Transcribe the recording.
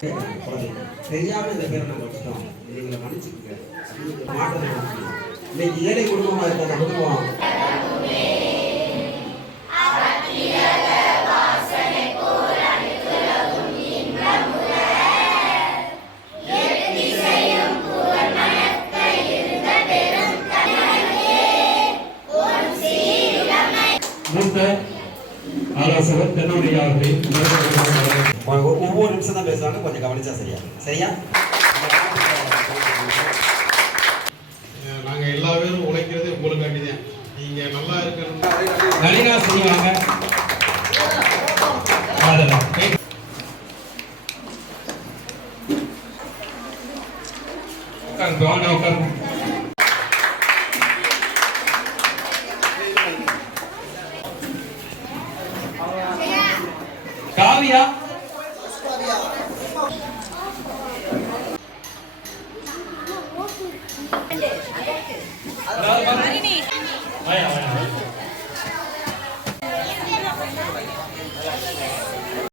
தெரியாம இந்த பேரை நாங்கள் வச்சுட்டோம், எங்களை மன்னிச்சுக்கோங்க. மாற்றத்தை இன்னைக்கு ஏழை குடும்பமா இருக்க அந்த குடும்பம் மூத்த ஆலோசகர் தென்னுடைய ஒவ்வொரு நிமிஷம் தான் பேசுவாங்க, கொஞ்சம் கவனிச்சா சரியா? சரியா? நாங்க எல்லா பேரும் உழைக்கிறது உங்களுக்காண்டி தான். நீங்க நல்லா இருக்கணும். நளினா சொல்லுவாங்க. காவியா